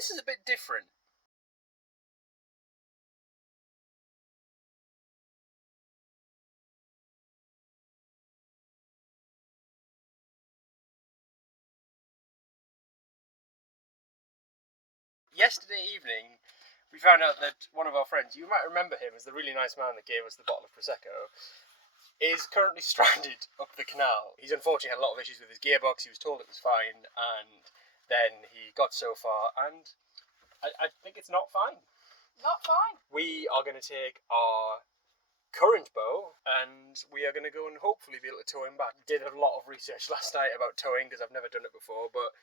this is a bit different. Yesterday evening, we found out that one of our friends, you might remember him as the really nice man that gave us the bottle of Prosecco, is currently stranded up the canal. He's unfortunately had a lot of issues with his gearbox. He was told it was fine, and then he got so far, and I think it's not fine. Not fine. We are going to take our current boat, and we are going to go and hopefully be able to tow him back. Did a lot of research last night about towing because I've never done it before, but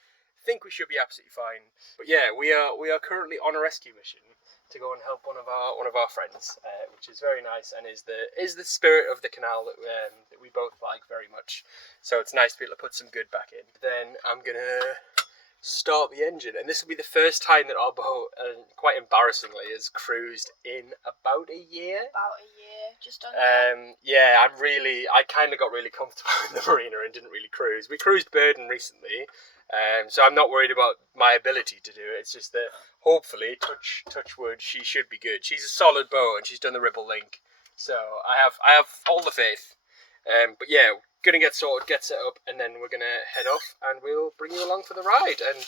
think we should be absolutely fine. But yeah, we are currently on a rescue mission to go and help one of our friends, which is very nice and is the spirit of the canal that we both like very much. So it's nice to be able to put some good back in. Then I'm gonna start the engine, and this will be the first time that our boat, quite embarrassingly, has cruised in about a year. Just under. Yeah, I kind of got really comfortable in the marina and didn't really cruise. We cruised Burden recently. So I'm not worried about my ability to do it. It's just that hopefully, touch wood, she should be good. She's a solid boat and she's done the Ribble link, so I have all the faith. But yeah, gonna get sorted, get set up, and then we're gonna head off and we'll bring you along for the ride. And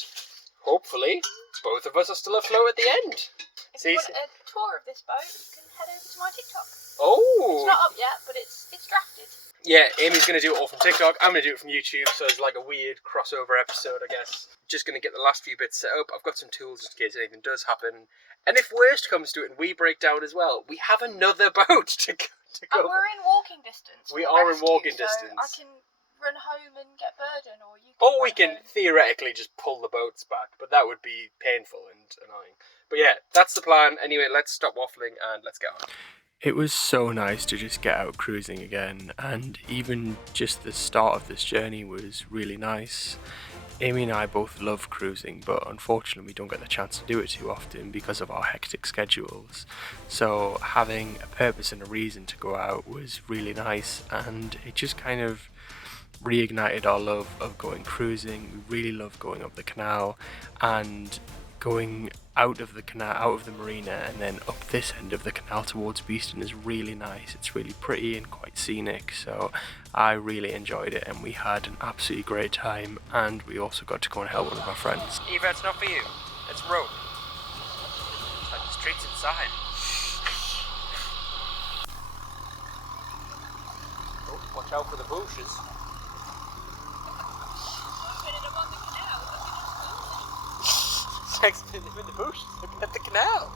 hopefully, both of us are still afloat at the end. If you want a tour of this boat, you can head over to my TikTok. Oh! It's not up yet, but it's drafted. Yeah, Amy's going to do it all from TikTok, I'm going to do it from YouTube, so it's like a weird crossover episode, I guess. Just going to get the last few bits set up. I've got some tools in case anything does happen. And if worst comes to it and we break down as well, we have another boat to go. And we're in walking distance. We are in walking distance. I can run home and get Burden, or you can. Or we can theoretically just pull the boats back, but that would be painful and annoying. But yeah, that's the plan. Anyway, let's stop waffling and let's get on. It was so nice to just get out cruising again, and even just the start of this journey was really nice. Amy and I both love cruising, but unfortunately we don't get the chance to do it too often because of our hectic schedules. So having a purpose and a reason to go out was really nice, and it just kind of reignited our love of going cruising. We really love going up the canal, and going out of the canal, out of the marina, and then up this end of the canal towards Beeston is really nice. It's really pretty and quite scenic, so I really enjoyed it, and we had an absolutely great time, and we also got to go and help one of our friends. Eva, it's not for you. It's rope. Like the streets inside. Oh, watch out for the bushes. Thanks to them in the bushes, looking at the canal.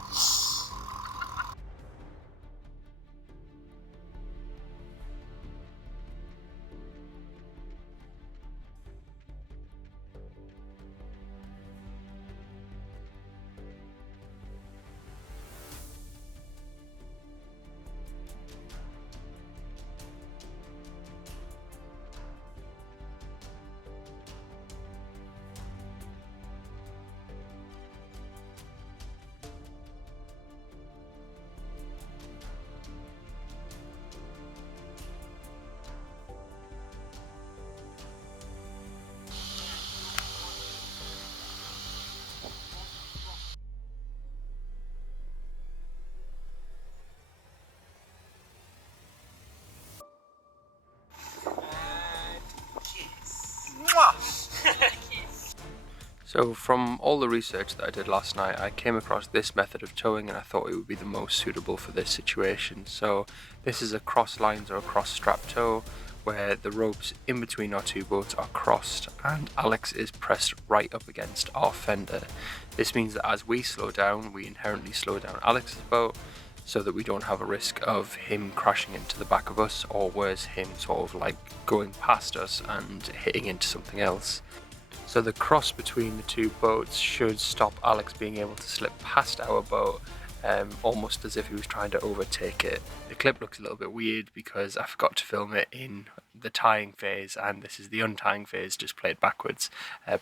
So from all the research that I did last night, I came across this method of towing and I thought it would be the most suitable for this situation. So this is a cross lines or a cross strap tow, where the ropes in between our two boats are crossed and Alex is pressed right up against our fender. This means that as we slow down, we inherently slow down Alex's boat, so that we don't have a risk of him crashing into the back of us, or worse, him sort of like going past us and hitting into something else. So the cross between the two boats should stop Alex being able to slip past our boat, almost as if he was trying to overtake it. The clip looks a little bit weird because I forgot to film it in the tying phase, and this is the untying phase, just played backwards,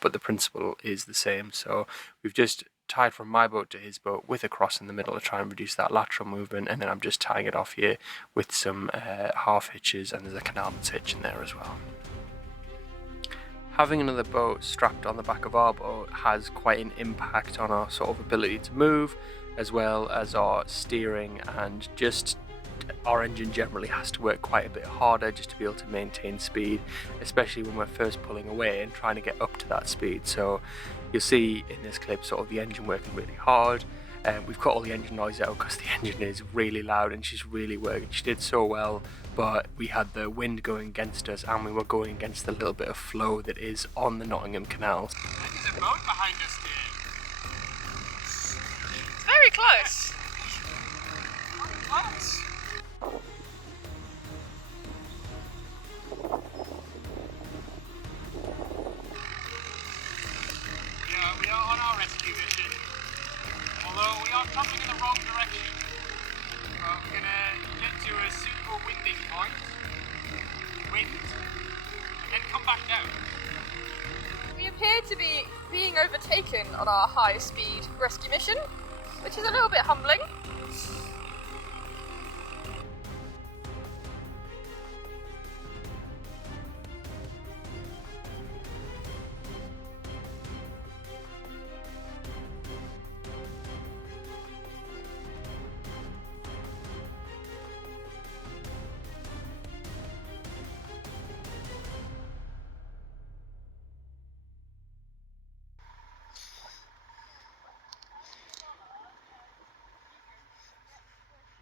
but the principle is the same. So we've just tied from my boat to his boat with a cross in the middle to try and reduce that lateral movement, and then I'm just tying it off here with some half hitches, and there's a canalman's hitch in there as well. having another boat strapped on the back of our boat has quite an impact on our sort of ability to move, as well as our steering, and just our engine generally has to work quite a bit harder just to be able to maintain speed, especially when we're first pulling away and trying to get up to that speed. So you'll see in this clip sort of the engine working really hard. We've cut all the engine noise out because the engine is really loud and she's really working. She did so well, but we had the wind going against us and we were going against the little bit of flow that is on the Nottingham Canal. There's a boat behind us here. Very close. Close. We are on our rescue mission. Although we are travelling in the wrong direction. But we're gonna get to a suitable winding point, wind, and then come back down. We appear to be being overtaken on our high-speed rescue mission, which is a little bit humbling.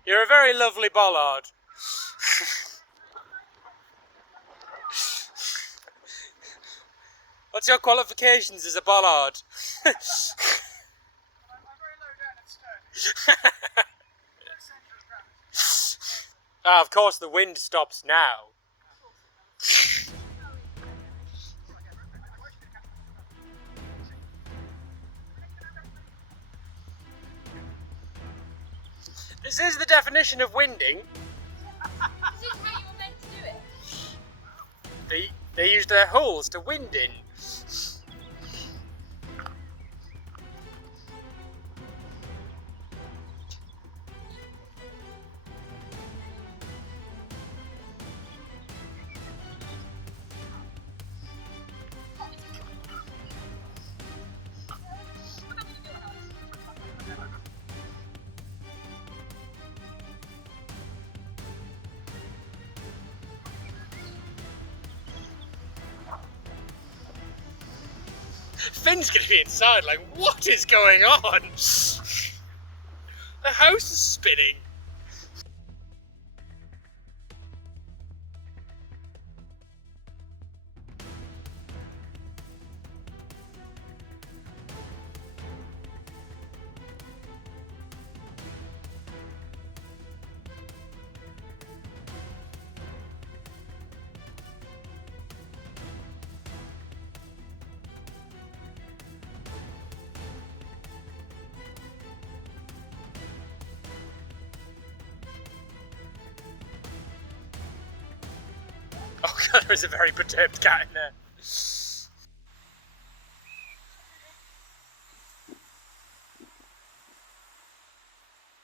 You're a very lovely bollard. What's your qualifications as a bollard? I'm very low down at stern. Ah, of course the wind stops now. This is the definition of winding. This is how you were meant to do it. They use their hulls to wind in. Finn's gonna be inside like, what is going on? The house is spinning. Oh god, there's a very perturbed cat in there.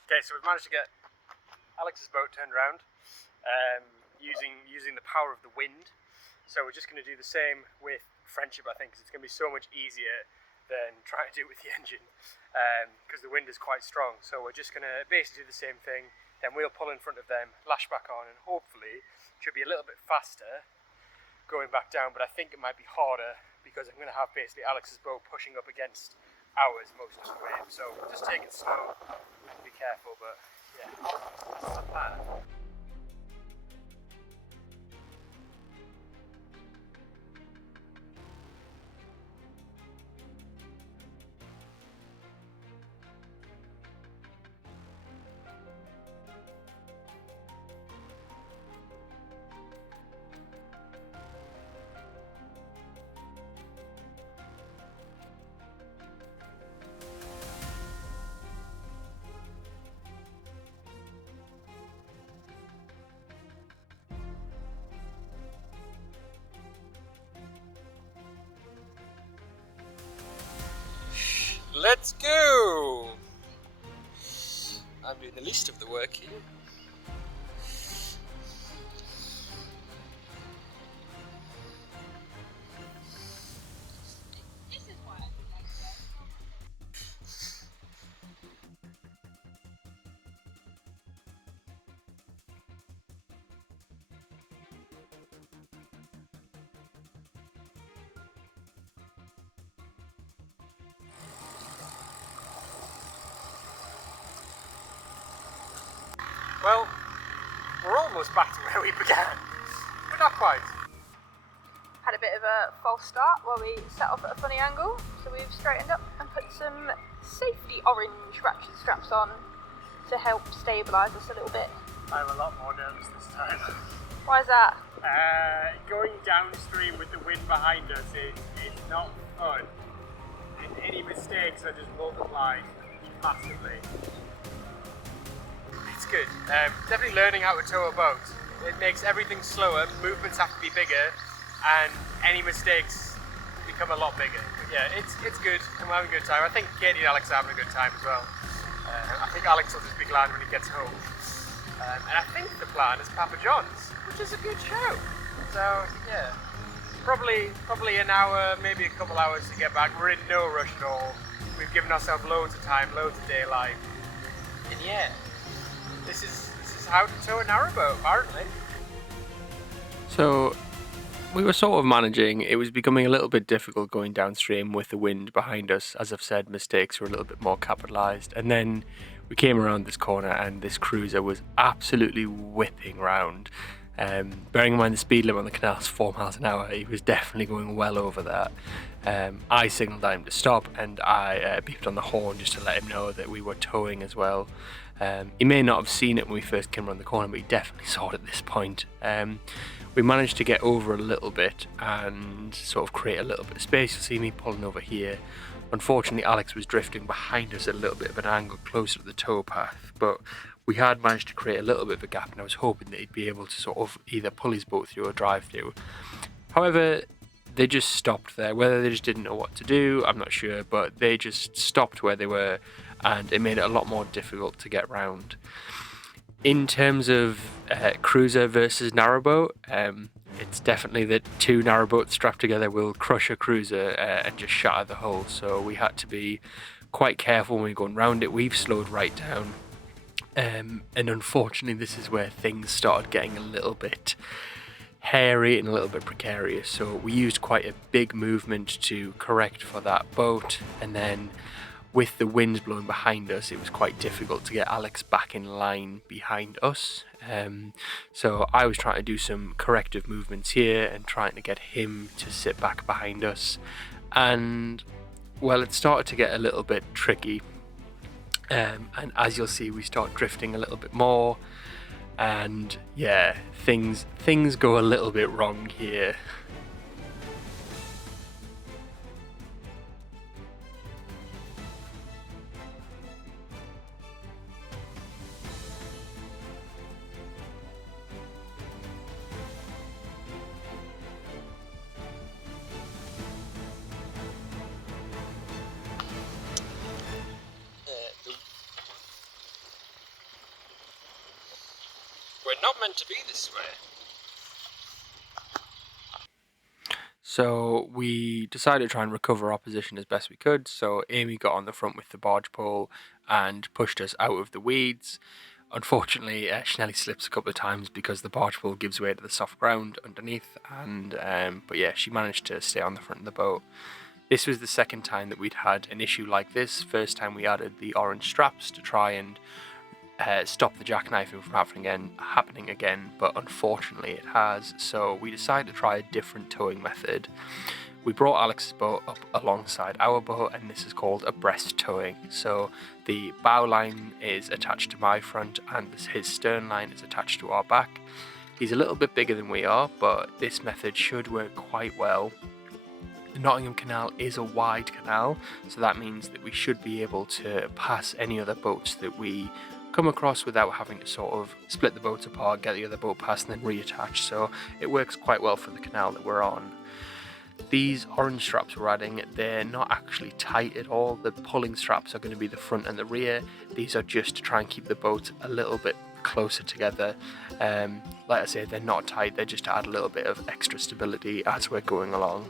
Okay, so we've managed to get Alex's boat turned around using the power of the wind. So we're just going to do the same with Friendship, I think, because it's going to be so much easier than trying to do it with the engine, because the wind is quite strong. So we're just going to basically do the same thing, then we'll pull in front of them, lash back on, and hopefully it should be a little bit faster going back down, but I think it might be harder because I'm going to have basically Alex's boat pushing up against ours most of the way. So just take it slow, we can be careful, but yeah, that's the plan. Let's go! I'm doing the least of the work here. Well, we're almost back to where we began, but not quite. Had a bit of a false start where we set off at a funny angle, so we've straightened up and put some safety orange ratchet straps on to help stabilise us a little bit. I'm a lot more nervous this time. Why is that? Going downstream with the wind behind us is not fun. And any mistakes are just multiplied massively. It's good. Definitely learning how to tow a boat. It makes everything slower, movements have to be bigger, and any mistakes become a lot bigger. But yeah, it's good. I'm having a good time. I think Katie and Alex are having a good time as well. I think Alex will just be glad when he gets home. And I think the plan is Papa John's, which is a good show. So yeah, probably an hour, maybe a couple hours to get back. We're in no rush at all. We've given ourselves loads of time, loads of daylight. And yeah, this is how to tow a narrowboat, apparently. So we were sort of managing. It was becoming a little bit difficult going downstream with the wind behind us. As I've said, mistakes were a little bit more capitalised. And then we came around this corner and this cruiser was absolutely whipping round. Bearing in mind the speed limit on the canal is 4 miles an hour, he was definitely going well over that. I signalled at him to stop and I beeped on the horn just to let him know that we were towing as well. He may not have seen it when we first came around the corner, but he definitely saw it at this point. We managed to get over a little bit and sort of create a little bit of space. You'll see me pulling over here. Unfortunately, Alex was drifting behind us at a little bit of an angle closer to the tow path, but we had managed to create a little bit of a gap and I was hoping that he'd be able to sort of either pull his boat through or drive through. However, they just stopped there. Whether they just didn't know what to do, I'm not sure, but they just stopped where they were and it made it a lot more difficult to get round. In terms of cruiser versus narrowboat, it's definitely that two narrowboats strapped together will crush a cruiser and just shatter the hull. So we had to be quite careful when we were going round it. We've slowed right down. And unfortunately, this is where things started getting a little bit hairy and a little bit precarious. So we used quite a big movement to correct for that boat. And then with the winds blowing behind us, it was quite difficult to get Alex back in line behind us. So I was trying to do some corrective movements here and trying to get him to sit back behind us. And, well, it started to get a little bit tricky. And as you'll see, we start drifting a little bit more. And, yeah, things go a little bit wrong here. We're not meant to be this way. So we decided to try and recover our position as best we could. So Amy got on the front with the barge pole and pushed us out of the weeds. Unfortunately, she nearly slips a couple of times because the barge pole gives way to the soft ground underneath. But yeah, she managed to stay on the front of the boat. This was the second time that we'd had an issue like this. First time we added the orange straps to try and stop the jackknifing from happening again, but unfortunately it has. So we decided to try a different towing method. We brought Alex's boat up alongside our boat, and this is called abreast towing. So the bow line is attached to my front and his stern line is attached to our back. He's a little bit bigger than we are, but this method should work quite well. The Nottingham Canal is a wide canal, so that means that we should be able to pass any other boats that we come across without having to sort of split the boats apart, get the other boat past and then reattach. So it works quite well for the canal that we're on. These orange straps we're adding, they're not actually tight at all. The pulling straps are going to be the front and the rear. These are just to try and keep the boat a little bit closer together. Like I say, they're not tight, they're just to add a little bit of extra stability as we're going along.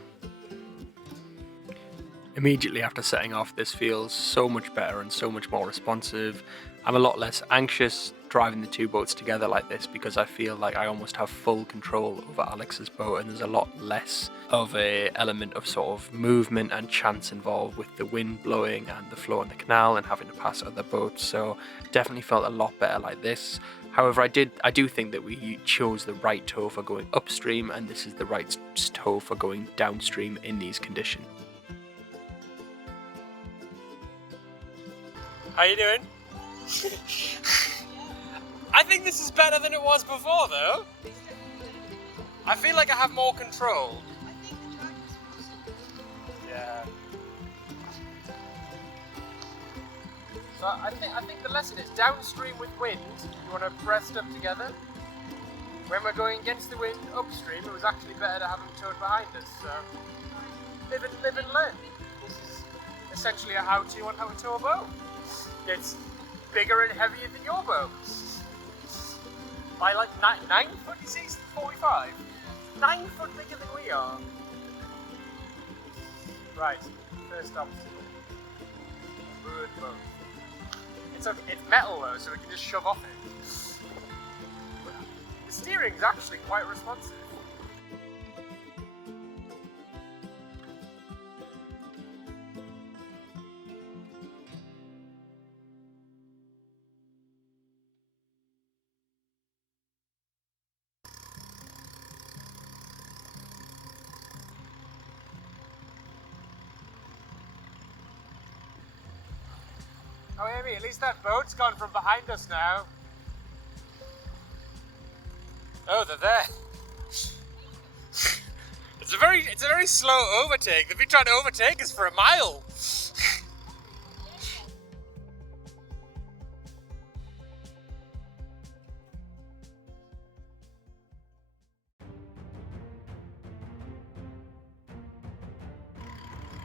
Immediately after setting off, this feels so much better and so much more responsive. I'm a lot less anxious driving the two boats together like this because I feel like I almost have full control over Alex's boat, and there's a lot less of a element of sort of movement and chance involved with the wind blowing and the flow in the canal and having to pass other boats. So definitely felt a lot better like this. However, I do think that we chose the right tow for going upstream, and this is the right tow for going downstream in these conditions. How you doing? I think this is better than it was before, though. I feel like I have more control. Yeah. So I think the lesson is downstream with wind, you want to breast up together. When we're going against the wind upstream, it was actually better to have them towed behind us. So live and learn. This is essentially a how-to on how to tow a boat. It's bigger and heavier than your boat. By like 9 foot, you see, 45. 9 foot bigger than we are. Right, first obstacle. Moored boat. It's metal though, so we can just shove off it. The steering's actually quite responsive. Oh, Amy, at least that boat's gone from behind us now. Oh, they're there. It's a very slow overtake. They've been trying to overtake us for a mile.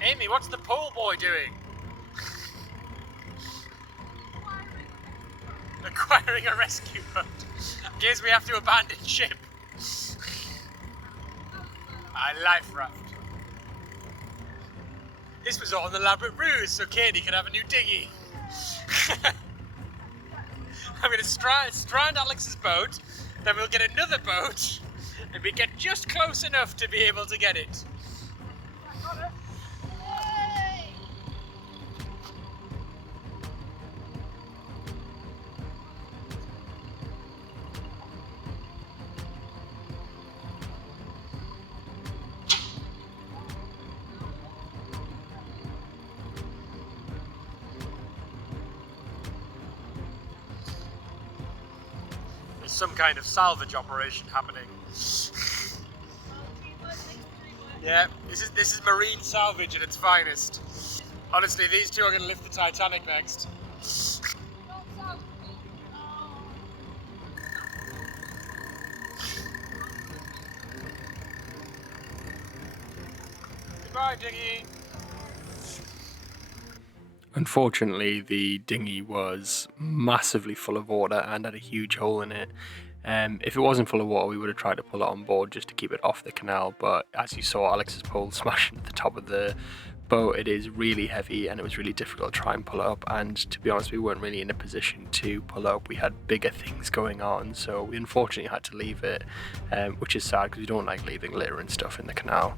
Amy, what's the pole boy doing? Acquiring a rescue boat in case we have to abandon ship. A life raft. This was all an elaborate ruse so Katie could have a new dinghy. I'm going to strand Alex's boat, then we'll get another boat, and we get just close enough to be able to get it. Some kind of salvage operation happening. Yeah, this is marine salvage at its finest. Honestly, these two are going to lift the Titanic next. Goodbye, dinghy. Unfortunately, the dinghy was massively full of water and had a huge hole in it. If it wasn't full of water, we would have tried to pull it on board just to keep it off the canal, but as you saw Alex's pole smashing at the top of the boat, it is really heavy and it was really difficult to try and pull it up, and to be honest, we weren't really in a position to pull it up. We had bigger things going on, so we unfortunately had to leave it, which is sad because we don't like leaving litter and stuff in the canal.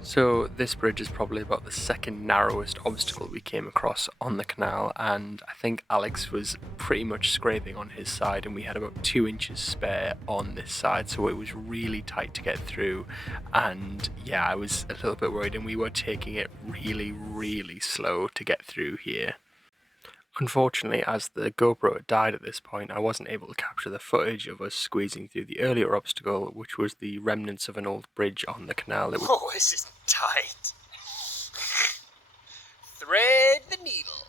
So this bridge is probably about the second narrowest obstacle we came across on the canal, and I think Alex was pretty much scraping on his side, and we had about 2 inches spare on this side, so it was really tight to get through. And yeah, I was a little bit worried, and we were taking it really slow to get through here. Unfortunately, as the GoPro had died at this point, I wasn't able to capture the footage of us squeezing through the earlier obstacle, which was the remnants of an old bridge on the canal. Oh, this is tight. Thread the needle.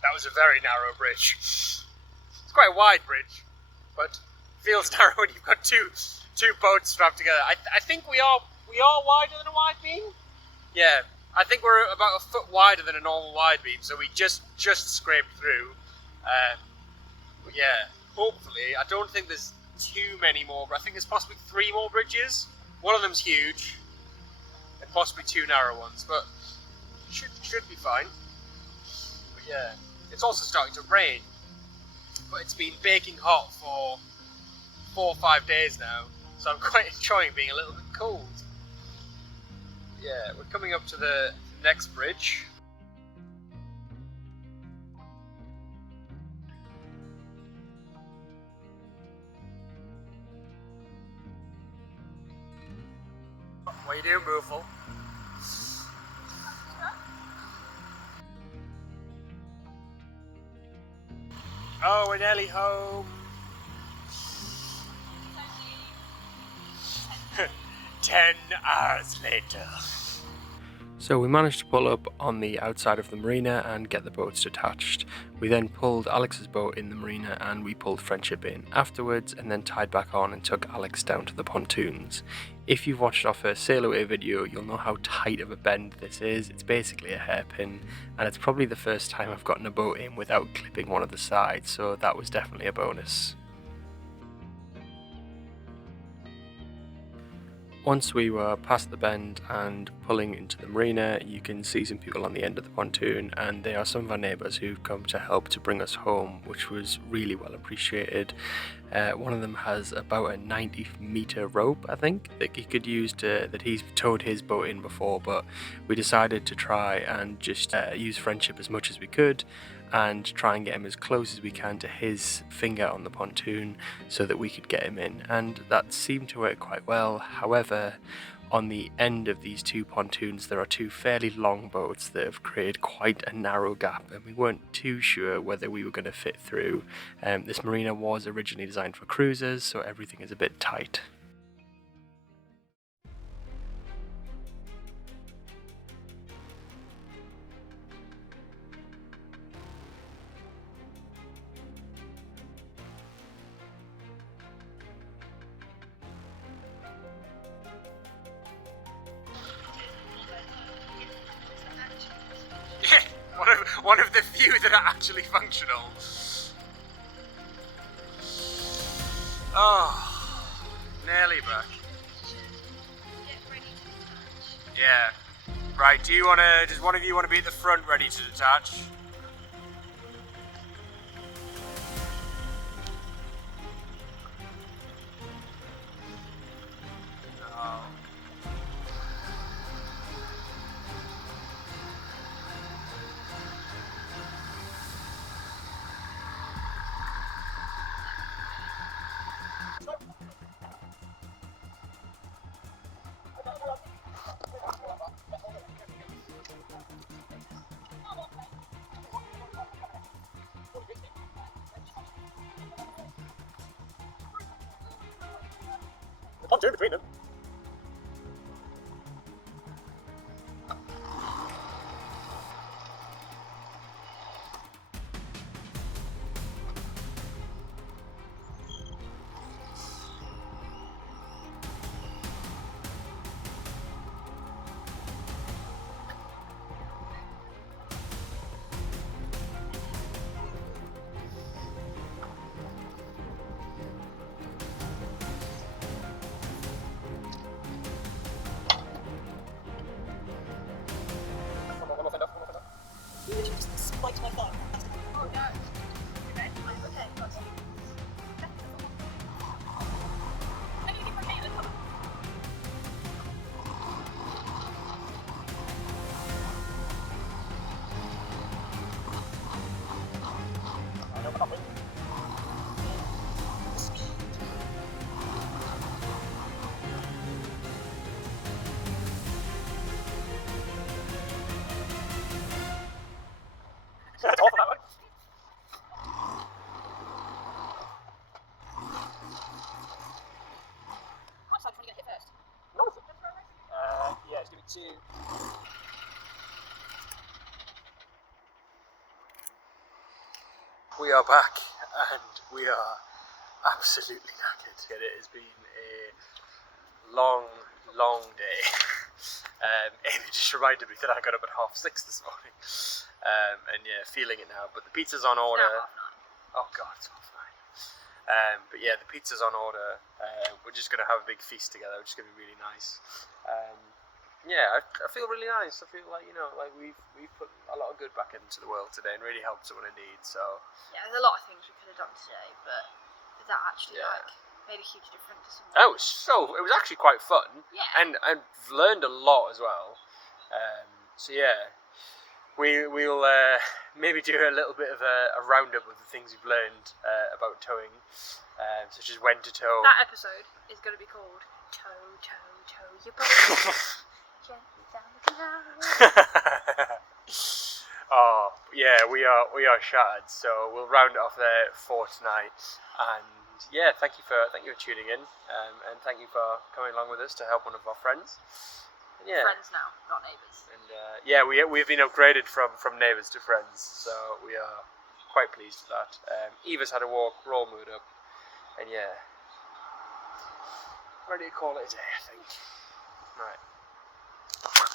That was a very narrow bridge. It's quite a wide bridge, but feels narrow when you've got two boats strapped together. I think we are wider than a wide beam. Yeah. I think we're about a foot wider than a normal wide beam, so we just scraped through. But yeah, hopefully, I don't think there's too many more, but I think there's possibly 3 more bridges. One of them's huge, and possibly 2 narrow ones, but should be fine. But yeah, It's also starting to rain, but it's been baking hot for 4 or 5 days now, so I'm quite enjoying being a little bit cold. Yeah, we're coming up to the next bridge. What are you doing, Boofle? Oh, we're nearly home. 10 hours later. So we managed to pull up on the outside of the marina and get the boats detached. We then pulled Alex's boat in the marina and we pulled Friendship in afterwards and then tied back on and took Alex down to the pontoons. If you've watched our first Sailaway video, you'll know how tight of a bend this is. It's basically a hairpin, and it's probably the first time I've gotten a boat in without clipping one of the sides, so that was definitely a bonus. Once we were past the bend and pulling into the marina, you can see some people on the end of the pontoon, and they are some of our neighbours who've come to help to bring us home, which was really well appreciated. One of them has about a 90-metre rope, I think, that he could use that he's towed his boat in before, but we decided to try and just use Friendship as much as we could and try and get him as close as we can to his finger on the pontoon so that we could get him in, and that seemed to work quite well. However, on the end of these two pontoons there are two fairly long boats that have created quite a narrow gap, and we weren't too sure whether we were going to fit through. This marina was originally designed for cruisers, so everything is a bit tight. One of the few that are actually functional. Oh, nearly back. Yeah. Right, does one of you want to be at the front ready to detach? Oh. Pontoon between them. Spiked my thumb. Oh no. Okay, okay, got some. I'm gonna get my hand on. That's all for that one. How much time do you want to get hit first? Yeah, it's gonna be 2. We are back, and we are absolutely knackered. It has been a long day. Amy just reminded me that I got up at 6:30 this morning, and yeah, feeling it now. But the pizza's on order. Now 9:30. Oh god, it's 9:30. But yeah, the pizza's on order. We're just gonna have a big feast together, which is gonna be really nice. yeah, I feel really nice. I feel like, you know, like we've put a lot of good back into the world today and really helped someone in need. So Yeah, there's a lot of things we could have done today, but that actually Yeah. like made a huge difference to someone. it was actually quite fun. Yeah. And I've learned a lot as well. So yeah, we'll maybe do a little bit of a roundup of the things we've learned about towing, such as when to tow. That episode is going to be called Tow Your Boat Gently Down the Canal. Oh yeah, we are shattered. So we'll round it off there for tonight. And yeah, thank you for tuning in, and thank you for coming along with us to help one of our friends. And yeah, Friends now, not neighbours. and yeah, we've been upgraded from neighbours to friends, so we are quite pleased with that. Eva's had a walk, we're all mood up, and yeah, ready to call it a day, I think. Right.